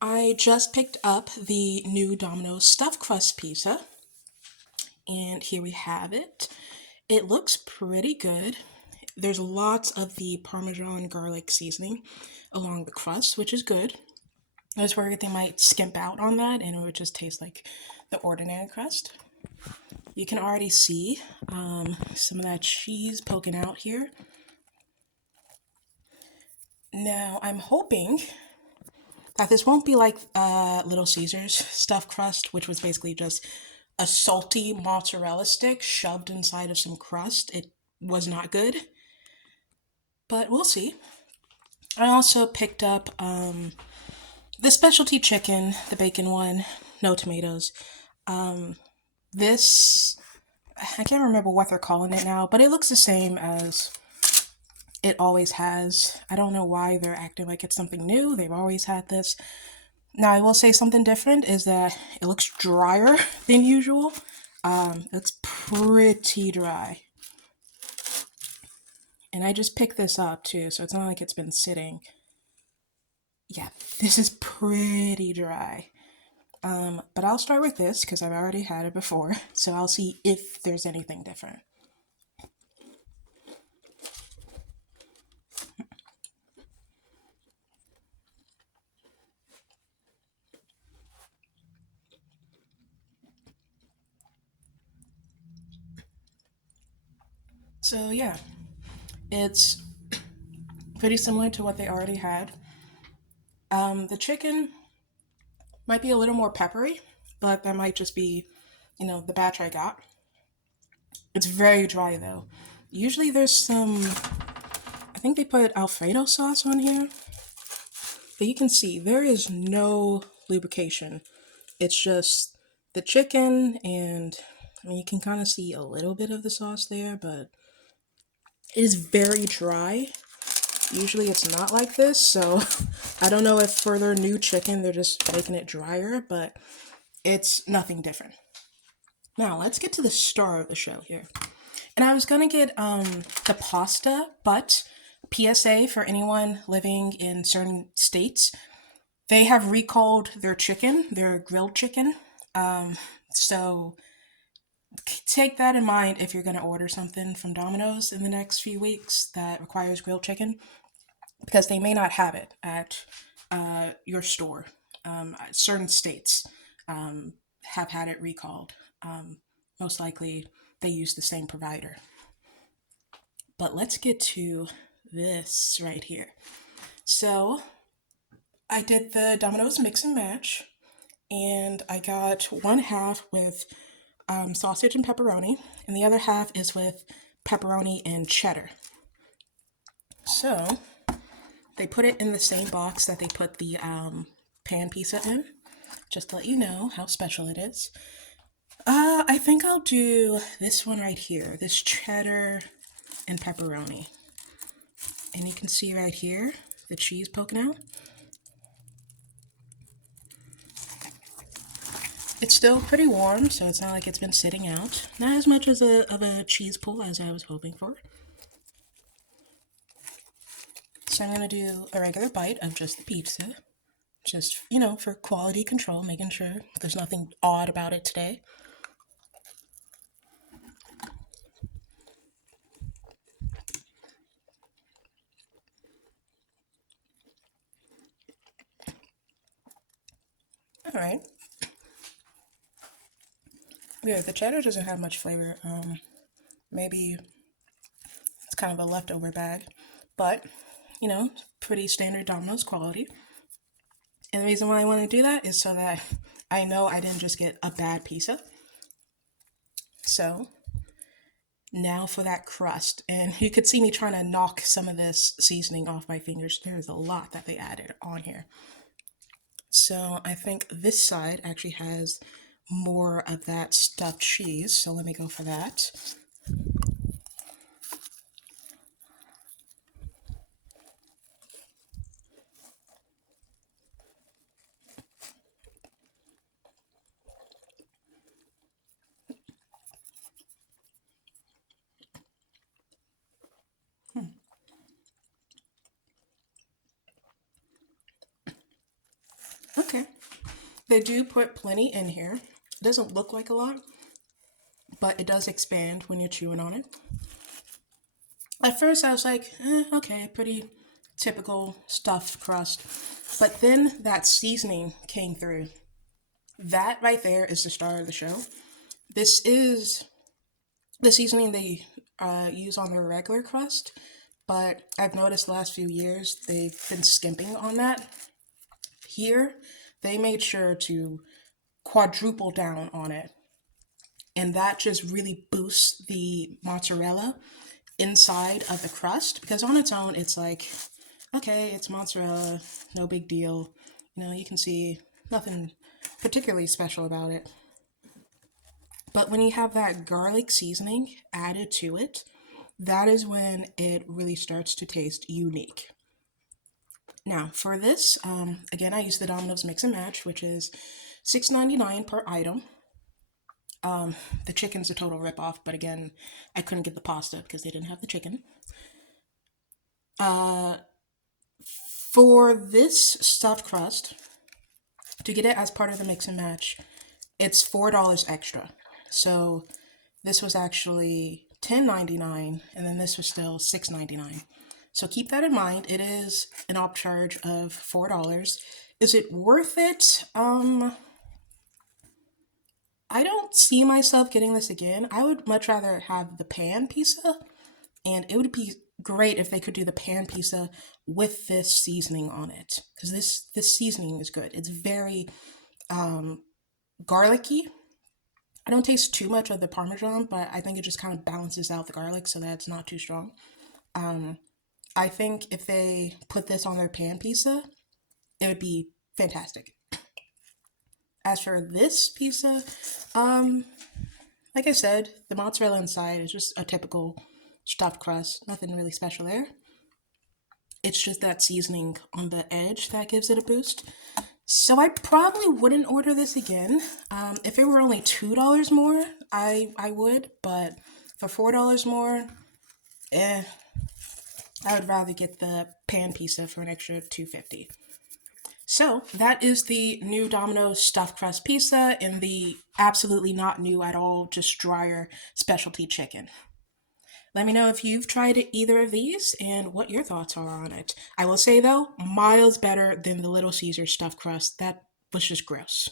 I just picked up the new Domino's stuffed crust pizza, and here we have it. It looks pretty good. There's lots of the Parmesan garlic seasoning along the crust, which is good. I was worried they might skimp out on that and it would just taste like the ordinary crust. You can already see some of that cheese poking out here. Now, I'm hoping that this won't be like Little Caesars stuffed crust, which was basically just a salty mozzarella stick shoved inside of some crust. It was not good, but we'll see. I also picked up the specialty chicken, the bacon one, no tomatoes. This, I can't remember what they're calling it now, but it looks the same as it always has. I don't know why they're acting like it's something new. They've always had this. Now, I will say something different is that it looks drier than usual. It's pretty dry. And I just picked this up too, so it's not like it's been sitting. Yeah, this is pretty dry. But I'll start with this because I've already had it before, so I'll see if there's anything different. So yeah, it's pretty similar to what they already had. The chicken might be a little more peppery, but that might just be, the batch I got. It's very dry though. Usually there's some, I think they put Alfredo sauce on here, but you can see there is no lubrication. It's just the chicken, and I mean, you can kind of see a little bit of the sauce there, but it is very dry. Usually it's not like this, so I don't know if for their new chicken they're just making it drier, but it's nothing different. Now let's get to the star of the show here. And I was gonna get the pasta, but PSA for anyone living in certain states, they have recalled their chicken, their grilled chicken. So take that in mind if you're gonna order something from Domino's in the next few weeks that requires grilled chicken, because they may not have it at your store. Certain states have had it recalled. Most likely they use the same provider. But let's get to this right here. So I did the Domino's mix and match, and I got one half with sausage and pepperoni, and the other half is with pepperoni and cheddar. So they put it in the same box that they put the pan pizza in, just to let you know how special it is. I think I'll do this one right here, this cheddar and pepperoni. And you can see right here the cheese poking out. It's still pretty warm, so it's not like it's been sitting out. Not as much as of a cheese pull as I was hoping for. So I'm going to do a regular bite of just the pizza. Just, for quality control, making sure there's nothing odd about it today. All right. Yeah, the cheddar doesn't have much flavor. Maybe it's kind of a leftover bag, but pretty standard Domino's quality. And the reason why I want to do that is so that I know I didn't just get a bad pizza. So now for that crust, and you could see me trying to knock some of this seasoning off my fingers. There's a lot that they added on here. So I think this side actually has more of that stuffed cheese, so let me go for that. Okay, They do put plenty in here. It doesn't look like a lot, but it does expand when you're chewing on it. At first, I was like, okay, pretty typical stuffed crust. But then that seasoning came through. That right there is the star of the show. This is the seasoning they use on their regular crust, but I've noticed the last few years they've been skimping on that. Here, they made sure to quadruple down on it, and that just really boosts the mozzarella inside of the crust because on its own, it's like, okay, it's mozzarella, no big deal. You can see nothing particularly special about it. But when you have that garlic seasoning added to it, that is when it really starts to taste unique. Now, for this, again, I use the Domino's Mix and Match, which is $6.99 per item. The chicken's a total ripoff, but again, I couldn't get the pasta because they didn't have the chicken. For this stuffed crust, to get it as part of the mix and match, it's $4 extra. So this was actually $10.99, and then this was still $6.99. So keep that in mind. It is an upcharge of $4. Is it worth it? I don't see myself getting this again. I would much rather have the pan pizza, and it would be great if they could do the pan pizza with this seasoning on it, because this seasoning is good. It's very garlicky. I don't taste too much of the Parmesan, but I think it just kind of balances out the garlic so that it's not too strong. I think if they put this on their pan pizza, it would be fantastic. As for this pizza, like I said, the mozzarella inside is just a typical stuffed crust. Nothing really special there. It's just that seasoning on the edge that gives it a boost. So I probably wouldn't order this again. If it were only $2 more, I would, but for $4 more, I would rather get the pan pizza for an extra $2.50. So that is the new Domino's stuffed crust pizza in the absolutely not new at all, just drier specialty chicken. Let me know if you've tried either of these and what your thoughts are on it. I will say though, miles better than the Little Caesars stuffed crust. That was just gross.